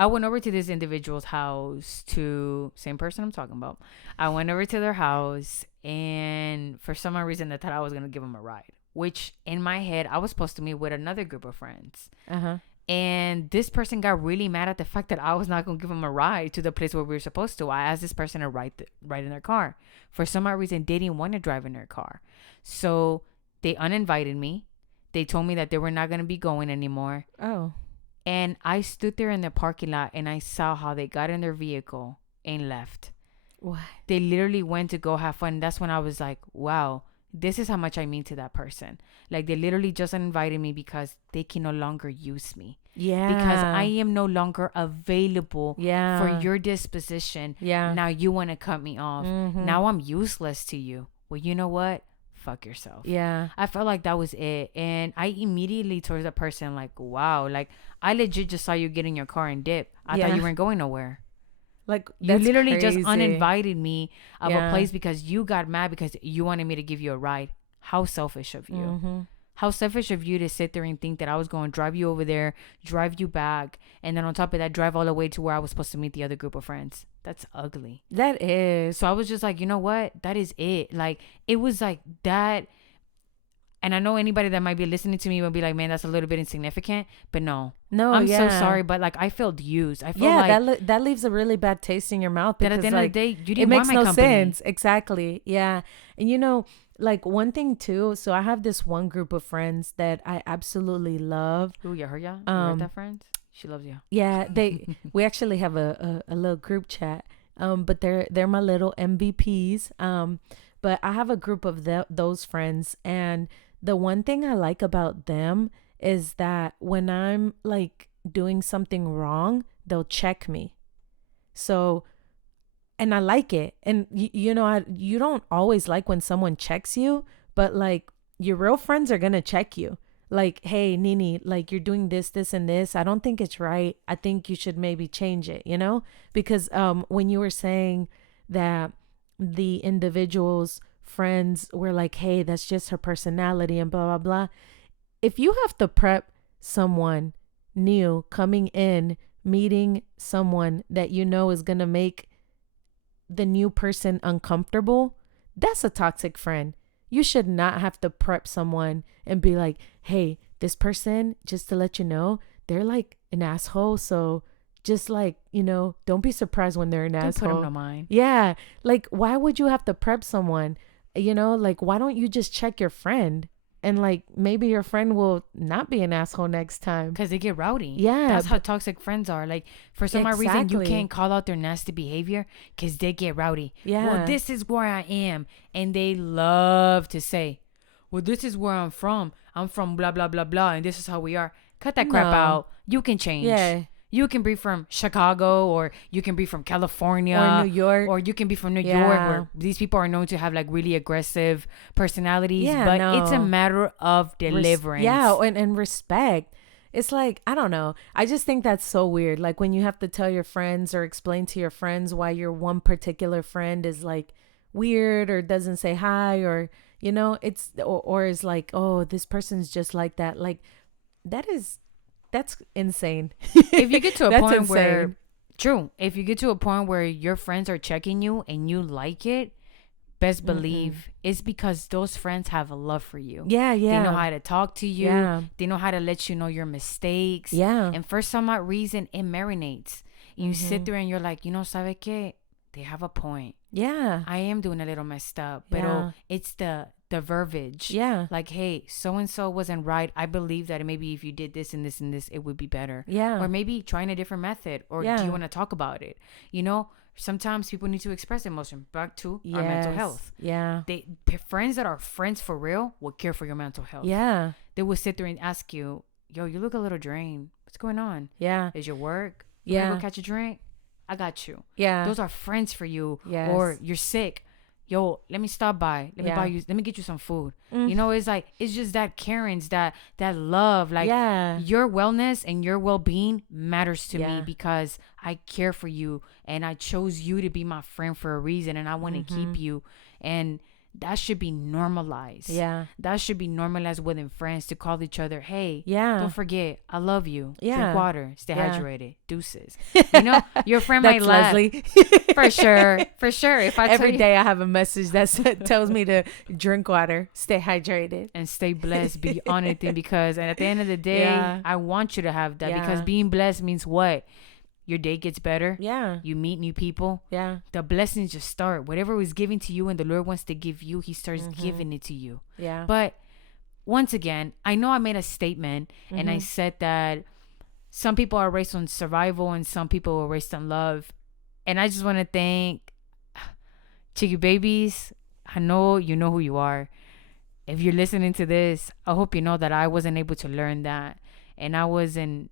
I went over to this individual's house to same person I'm talking about. I went over to their house, and for some odd reason, they thought I was gonna give them a ride. Which in my head, I was supposed to meet with another group of friends. And this person got really mad at the fact that I was not gonna give him a ride to the place where we were supposed to. I asked this person to ride in their car. For some odd reason, they didn't want to drive in their car, so they uninvited me. They told me that they were not gonna be going anymore. Oh. And I stood there in the parking lot and I saw how they got in their vehicle and left. What? They literally went to go have fun. That's when I was like, wow, this is how much I mean to that person. Like, they literally just invited me because they can no longer use me. Yeah. Because I am no longer available for your disposition. Yeah. Now you want to cut me off. Now I'm useless to you. Well, you know what? Fuck yourself. Yeah. I felt like that was it. And I immediately told the person, like, wow, like, I legit just saw you get in your car and dip. I thought you weren't going nowhere. Like, you literally crazy. just uninvited me of a place because you got mad because you wanted me to give you a ride. How selfish of you. How selfish of you to sit there and think that I was going to drive you over there, drive you back, and then on top of that, drive all the way to where I was supposed to meet the other group of friends. That's ugly. That is. So I was just like, you know what? That is it. Like, it was like that. And I know anybody that might be listening to me will be like, man, that's a little bit insignificant. But no. I'm so sorry. But like, I felt used. I feel like that leaves a really bad taste in your mouth. Because at the end of the day, you didn't want my company. It makes no sense. Exactly. Yeah. And you know, like one thing too. So I have this one group of friends that I absolutely love. Ooh, you heard ya? You heard that, friends? She loves you. Yeah. We actually have a little group chat. But they're my little MVPs. But I have a group of those friends, and the one thing I like about them is that when I'm like doing something wrong, they'll check me. So, and I like it. And you know, you don't always like when someone checks you, but like your real friends are going to check you. Like, hey, Nini, like you're doing this, and this. I don't think it's right. I think you should maybe change it, you know? Because when you were saying that the individual's friends were like, hey, that's just her personality and blah, blah, blah. If you have to prep someone new coming in, meeting someone that you know is going to make the new person uncomfortable, that's a toxic friend. You should not have to prep someone and be like, hey, this person, just to let you know, they're like an asshole. So just like, you know, don't be surprised when they're an asshole. Put them to mind. Yeah. Like, why would you have to prep someone? You know, like, why don't you just check your friend? And like, maybe your friend will not be an asshole next time. Because they get rowdy. Yeah. That's how toxic friends are. Like, for some odd reason, you can't call out their nasty behavior because they get rowdy. Yeah. Well, this is where I am. And they love to say, well, this is where I'm from. I'm from blah, blah, blah, blah. And this is how we are. Cut that crap out. You can change. Yeah. You can be from Chicago, or you can be from California, or New York, or you can be from New York, where these people are known to have like really aggressive personalities. Yeah, but it's a matter of deliverance. And respect. It's like, I don't know. I just think that's so weird. Like when you have to tell your friends or explain to your friends why your one particular friend is like weird or doesn't say hi, or you know, it's or is like, oh, this person's just like that. Like that's insane. If you get to a point where, if you get to a point where your friends are checking you and you like it, best believe it's because those friends have a love for you. Yeah. They know how to talk to you. Yeah. They know how to let you know your mistakes. Yeah. And for some odd reason, it marinates. You sit there and you're like, you know, ¿sabe qué? They have a point. Yeah. I am doing a little messed up. But it's the verbiage. Yeah. Like, hey, so-and-so wasn't right. I believe that maybe if you did this and this and this, it would be better. Yeah. Or maybe trying a different method. Or do you want to talk about it? You know, sometimes people need to express emotion. Back to our mental health. Yeah. Friends that are friends for real will care for your mental health. Yeah. They will sit there and ask you, yo, you look a little drained. What's going on? Yeah. Is your work? Yeah. Go catch a drink? I got you. Yeah. Those are friends for you. Yes. Or you're sick. Yo, let me stop by. Let me buy you. Let me get you some food. You know, it's like, it's just that caring, that love. Like, your wellness and your well-being matters to me because I care for you and I chose you to be my friend for a reason and I want to keep you. And that should be normalized. Yeah. That should be normalized within friends to call each other, hey, Yeah. don't forget, I love you. Yeah. Drink water. Stay Yeah. hydrated. Deuces. You know, your friend might That's laugh. Leslie. For sure. For sure. If I tell Every you, day I have a message that tells me to drink water, stay hydrated. and stay blessed beyond anything, because at the end of the day, Yeah. I want you to have that, because Yeah. being blessed means what? Your day gets better. Yeah. You meet new people. Yeah. The blessings just start. Whatever was given to you and the Lord wants to give you, he starts Mm-hmm. giving it to you. Yeah. But once again, I know I made a statement and I Mhm. said that some people are raised on survival and some people are raised on love. And I just want to thank Chicky Babies. I know you know who you are. If you're listening to this, I hope you know that I wasn't able to learn that. And I wasn't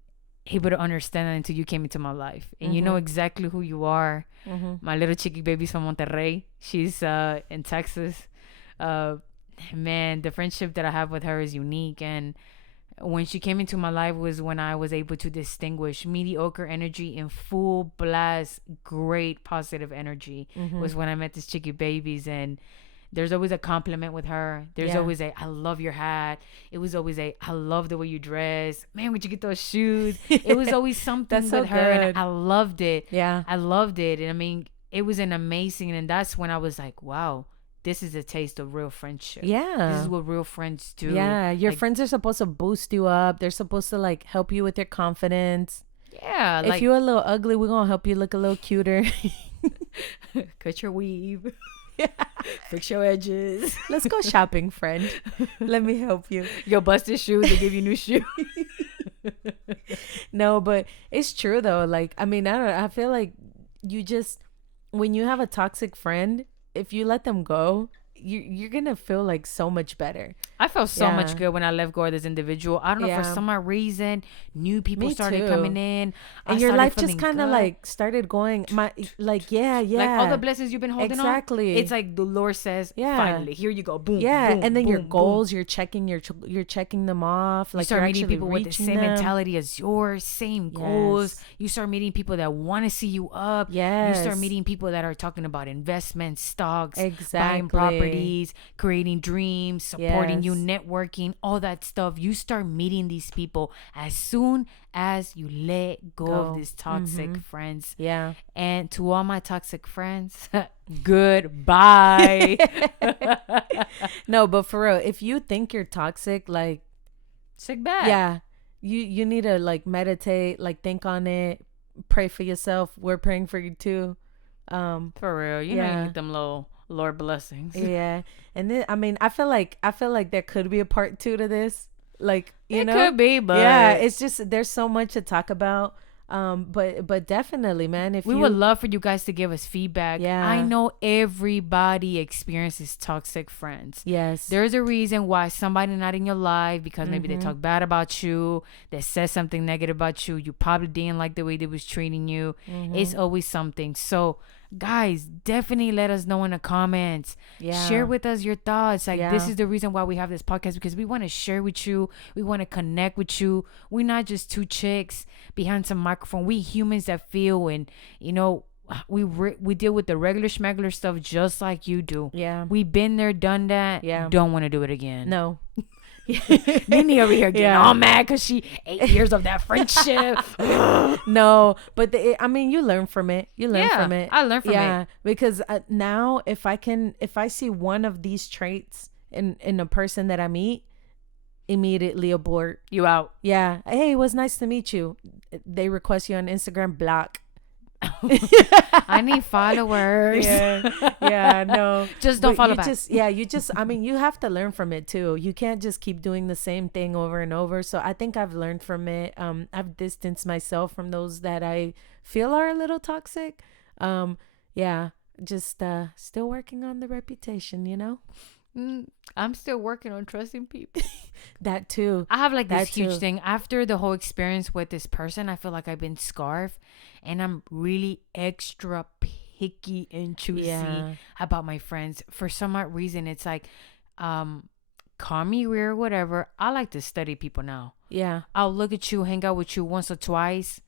able to understand that until you came into my life. And you know Mhm. exactly who you are. Mm-hmm. My little Chicky Baby's from Monterrey. She's in Texas. Man, the friendship that I have with her is unique. And when she came into my life was when I was able to distinguish mediocre energy and full blast, great positive energy. Mm-hmm. Was when I met this Chicky Babies. And there's always a compliment with her. There's Yeah. always a, I love your hat. It was always a, I love the way you dress. Man, where'd you get those shoes? It was always something That's with so her. good. And I loved it. Yeah. I loved it. And I mean, it was an amazing. And that's when I was like, wow, this is a taste of real friendship. Yeah. This is what real friends do. Yeah. Your Like, friends are supposed to boost you up. They're supposed to like help you with your confidence. yeah. If Like, you're a little ugly, we're going to help you look a little cuter. cut your weave. Fix your edges. Let's go shopping, friend. Let me help you. Your busted shoes, they give you new shoes. No, but it's true though. Like, I mean, I don't I feel like you just, when you have a toxic friend, if you let them go, you're gonna feel like so much better. I felt so Yeah. much good when I left go of this individual. I don't know, for Yeah. some odd reason, new people Me started too. coming in. I And your started life just feeling kind of good. like started going yeah. Like all the blessings you've been holding Exactly. on. It's like the Lord says, Yeah. finally, here you go. Boom. Yeah, boom, and then your boom, boom. goals, you're checking them off. You Like start you're meeting actually people with the reaching same them. mentality as yours, same goals. Yes. You start meeting people that want to see you up. Yes. You start meeting people that are talking about investments, stocks, Exactly. buying properties, creating dreams, supporting you, Yes. networking, all that stuff. You start meeting these people as soon as you let go of these toxic friends. Yeah. And to all my toxic friends, goodbye. No, but for real, if you think you're toxic, like, Sick back. yeah, you need to like meditate, like think on it, pray for yourself. We're praying for you too. For real. You know Yeah. you need them little Lord blessings. Yeah, and then I mean, I feel like there could be a part 2 to this. Like, you It know, could be, but yeah, it's just there's so much to talk about. But definitely, man, if we you would love for you guys to give us feedback. Yeah. I know everybody experiences toxic friends. yes, There's a reason why somebody not in your life, because maybe they talk bad about you, they said something negative about you, you probably didn't like the way they was treating you. It's always something. So guys, definitely let us know in the comments. Yeah. Share with us your thoughts. Like, Yeah. this is the reason why we have this podcast, because we want to share with you. We want to connect with you. We're not just two chicks behind some microphone. We humans that feel, and you know, we deal with the regular schmegular stuff just like you do. Yeah. We've been there, done that. Yeah. Don't want to do it again. No. Nene over here getting Yeah. all mad because she 8 years of that friendship. No, but I mean, you learn from it. You learn Yeah, from it. I learn from yeah, it. because now if I see one of these traits in a person that I meet, immediately abort. You out. Yeah. Hey, it was nice to meet you. They request you on Instagram, block. I need followers. Yeah, no. Just don't But follow you back. I mean, you have to learn from it too. You can't just keep doing the same thing over and over. So I think I've learned from it. I've distanced myself from those that I feel are a little toxic. Yeah, just still working on the reputation, you know? I'm still working on trusting people. That too. I have like this That huge too. thing. After the whole experience with this person, I feel like I've been scarfed, and I'm really extra picky and choosy Yeah. about my friends. For some odd reason, it's like, call me weird, whatever. I like to study people now. Yeah. I'll look at you, hang out with you once or twice.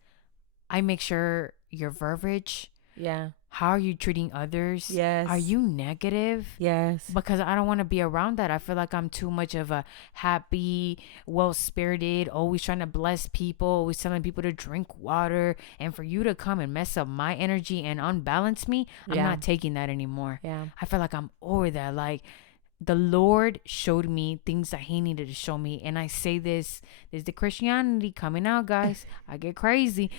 I make sure your verbiage, Yeah. how are you treating others? Yes. Are you negative? Yes. Because I don't want to be around that. I feel like I'm too much of a happy, well-spirited, always trying to bless people, always telling people to drink water. And for you to come and mess up my energy and unbalance me, I'm Yeah. not taking that anymore. Yeah. I feel like I'm over that. Like, the Lord showed me things that he needed to show me. And I say this is the Christianity coming out, guys. I get crazy.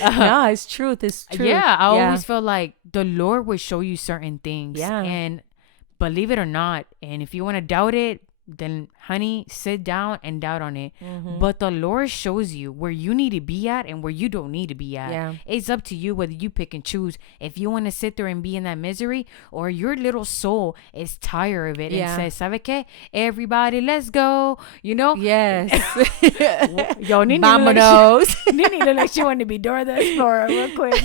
No, it's truth. It's truth. Yeah, I always feel like the Lord would show you certain things. Yeah. And believe it or not, and if you want to doubt it, then honey, sit down and doubt on it. But the Lord shows you where you need to be at and where you don't need to be at. Yeah. It's up to you whether you pick and choose if you want to sit there and be in that misery, or your little soul is tired of it and says, "Sabe qué? Everybody, let's go." You know? Yes. Yo, Nini Vamonos. Nini looked like she wanted to be Dora the Explorer real quick.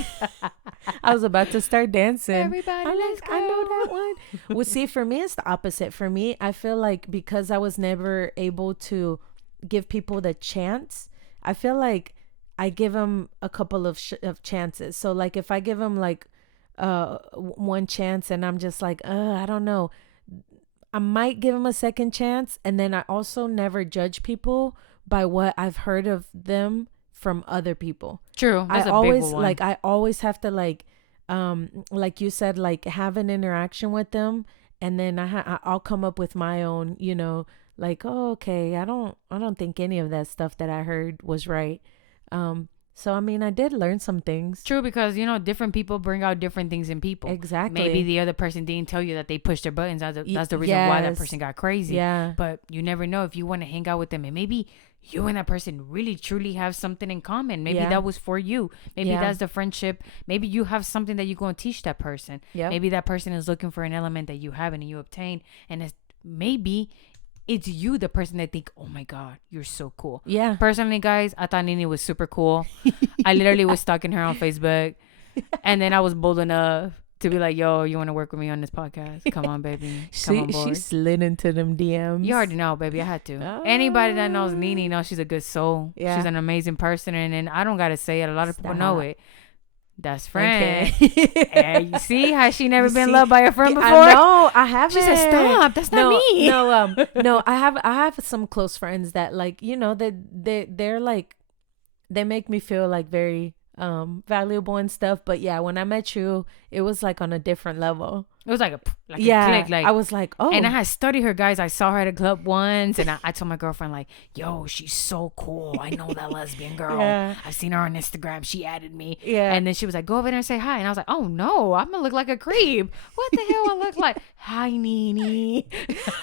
I was about to start dancing. Everybody, let's I know go. that one. Well, see, for me, it's the opposite. For me, I feel like because I was never able to give people the chance, I feel like I give them a couple of chances. So, like, if I give them like one chance and I'm just like, I don't know, I might give them a second chance. And then I also never judge people by what I've heard of them from other people. True. That's I a always big one. like I always have to like you said, like have an interaction with them, and then I'll come up with my own, like, oh, okay, I don't think any of that stuff that I heard was right. So I mean, I did learn some things. True, because different people bring out different things in people. Exactly. Maybe the other person didn't tell you that they pushed their buttons. That's the reason why that Yes. person got crazy. Yeah. But you never know if you want to hang out with them, and maybe you and that person really truly have something in common. Maybe Yeah. that was for you. Maybe Yeah. that's the friendship. Maybe you have something that you're going to teach that person. Yep. Maybe that person is looking for an element that you haven't and you obtain, and maybe it's you, the person that think, oh my God, you're so cool. Yeah. Personally, guys, I thought Nini was super cool. I literally was stalking her on Facebook, and then I was bold enough to be like, yo, you want to work with me on this podcast? Come on, baby. Come on board. She slid into them DMs. You already know, baby. I had to. Oh. Anybody that knows Nini knows she's a good soul. Yeah. She's an amazing person, and I don't got to say it. A lot of people know Stop. it. That's friend. Okay. And you see how she never You been see? loved by a friend before? I know. I haven't. She said, stop. That's not me. No, I have some close friends that, like, they're like, they make me feel like very valuable and stuff. But yeah, when I met you, it was like on a different level. It was like a Yeah. click. Like, I was like, oh. and I had studied her, guys. I saw her at a club once, and I told my girlfriend, like, yo, she's so cool. I know that lesbian girl. Yeah. I've seen her on Instagram. She added me. Yeah. And then she was like, go over there and say hi. And I was like, oh no, I'm gonna look like a creep. What the hell I look like? Hi, Nini.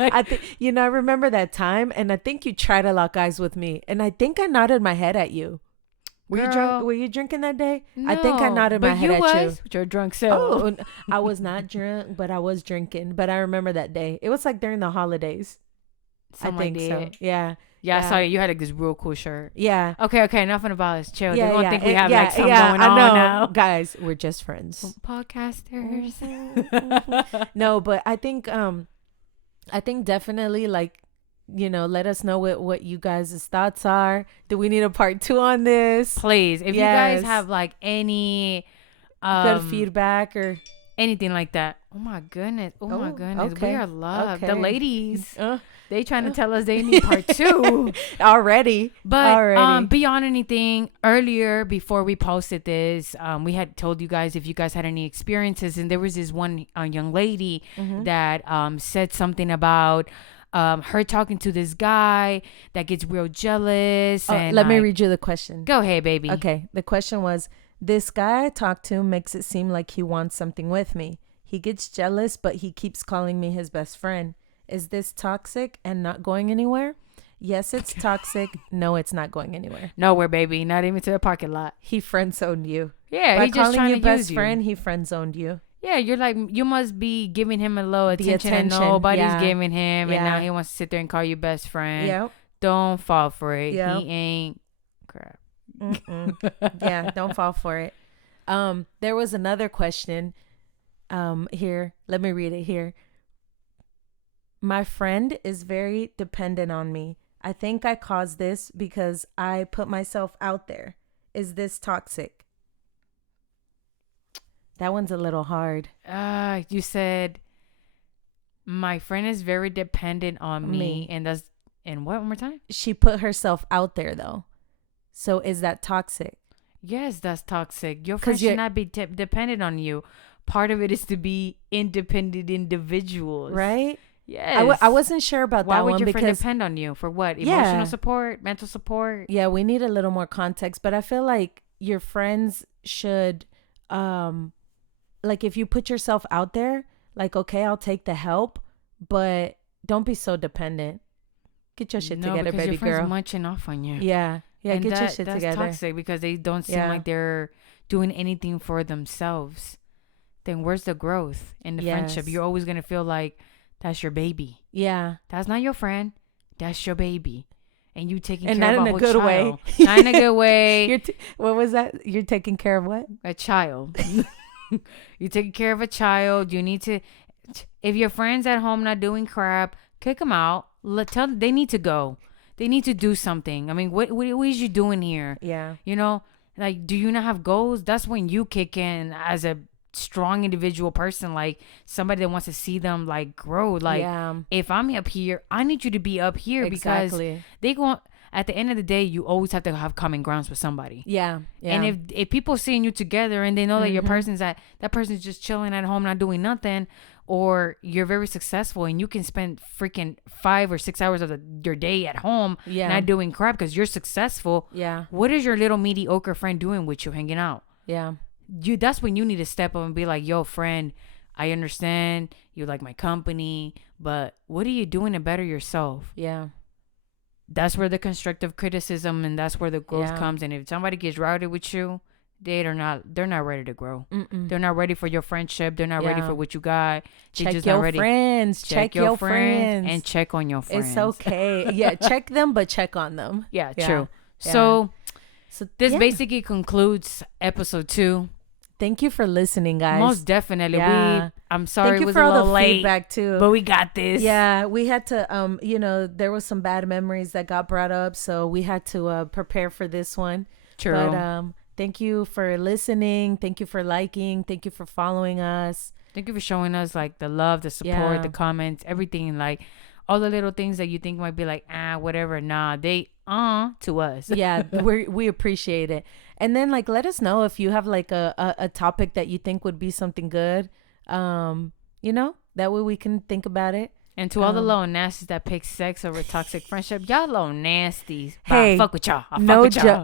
I think, I remember that time, and I think you tried to lock eyes with me, and I think I nodded my head at you. Were you Girl. drunk? Were you drinking that day? I think I No, nodded my but head you at was you. with your drunk self. Oh, I was not drunk, but I was drinking. But I remember that day. It was like during the holidays. Something I think like so. that. Yeah. Yeah, I saw you. You had this real cool shirt. Yeah. Okay, nothing about us. Chill. Yeah, They don't yeah. think we It- have yeah, like something yeah, going I on know. now. Guys, we're just friends. Podcasters. No, but I think definitely, like, let us know what you guys' thoughts are. Do we need a part 2 on this? Please, if you Yes. guys have like any Good feedback or anything like that. Oh my goodness. Oh my Oh, goodness. okay. We are loved. The Okay. ladies, they trying to tell us they need part 2. already. But Already. beyond anything, earlier before we posted this, we had told you guys if you guys had any experiences, and there was this one young lady Mm-hmm. that said something about her talking to this guy that gets real jealous. And let me like- read you the question. Go ahead, baby. Okay. The question was, this guy I talk to makes it seem like he wants something with me. He gets jealous, but he keeps calling me his best friend. Is this toxic and not going anywhere? Yes, it's toxic. No, it's not going anywhere. Nowhere, baby. Not even to the parking lot. He friend zoned you. Yeah, By he's just calling trying you to best use you. friend, he friend zoned you. Yeah, you're like, you must be giving him a little The attention, and attention, nobody's yeah. giving him, and Yeah. now he wants to sit there and call you best friend. Yep. Don't fall for it. Yep. He ain't crap. Mm-mm. Yeah, don't fall for it. There was another question here. Let me read it here. My friend is very dependent on me. I think I caused this because I put myself out there. Is this toxic? That one's a little hard. You said my friend is very dependent on me, and what, one more time? She put herself out there though. So is that toxic? Yes, that's toxic. Your friend should not be dependent on you. Part of it is to be independent individuals. Right? Yes. I wasn't sure about that one. Why would your friend because depend on you? For what? Emotional support? Mental support? Yeah, we need a little more context. But I feel like your friends should, like if you put yourself out there, like, okay, I'll take the help, but don't be so dependent. Get your shit together, baby your friend's girl. munching off on you. Yeah. Yeah, and get your shit that's together. That's toxic because they don't seem like they're doing anything for themselves. Then where's the growth in the friendship? You're always going to feel like that's your baby. Yeah. That's not your friend. That's your baby. And you taking and care of not in a good way. Not in a good way. What was that? You're taking care of what? A child. You're taking care of a child. You need to, if your friend's at home not doing crap, kick them out. Tell them they need to go. They need to do something. I mean, what is you doing here? Yeah. You know, like, do you not have goals? That's when you kick in as a strong individual person, like somebody that wants to see them like grow. Like, if I'm up here, I need you to be up here because they go. At the end of the day, you always have to have common grounds with somebody. Yeah. And if people seeing you together and they know that your that person's just chilling at home, not doing nothing, or you're very successful and you can spend freaking 5 or 6 hours of your day at home, not doing crap because you're successful. Yeah. What is your little mediocre friend doing with you hanging out? Yeah. That's when you need to step up and be like, yo, friend, I understand you like my company, but what are you doing to better yourself? Yeah. That's where the constructive criticism and that's where the growth comes. And if somebody gets rowdy with you, they're not ready to grow. They're not ready for your friendship. They're not ready for what you got. Check your friends. Check your friends. And check on your friends. It's okay. Yeah, check them, but check on them. Yeah, true. Yeah. So this basically concludes episode 2. Thank you for listening, guys. Most definitely. I'm sorry Thank you it was for a all little the late, feedback too. but we got this. Yeah, we had to there was some bad memories that got brought up, so we had to prepare for this one. True. But thank you for listening. Thank you for liking. Thank you for following us. Thank you for showing us like the love, the support, the comments, everything, like all the little things that you think might be like, whatever. Nah, they to us. Yeah, we appreciate it. And then like let us know if you have like a topic that you think would be something good. That way we can think about it. And to all the little nasties that pick sex over toxic friendship, y'all little nasties. Hey, fuck with y'all.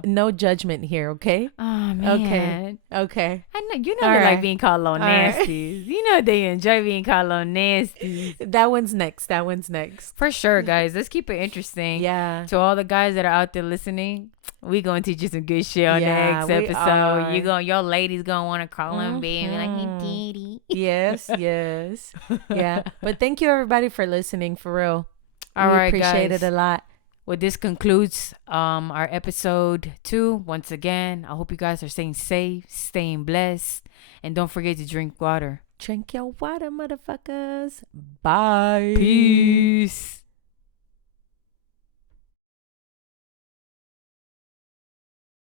No judgment here, okay? Oh man. Okay. I know you know they like being called little nasties. You know they enjoy being called little nasties. That one's next. For sure, guys. Let's keep it interesting. Yeah. To all the guys that are out there listening, we gonna teach you some good shit on next episode. Your ladies gonna want to call him baby like hey daddy. Yes. Yeah. But thank you everybody for listening, for real. All right, appreciate guys. it a lot. Well, this concludes our episode 2. Once again, I hope you guys are staying safe, staying blessed, and don't forget to drink water. Drink your water, motherfuckers. Bye. Peace.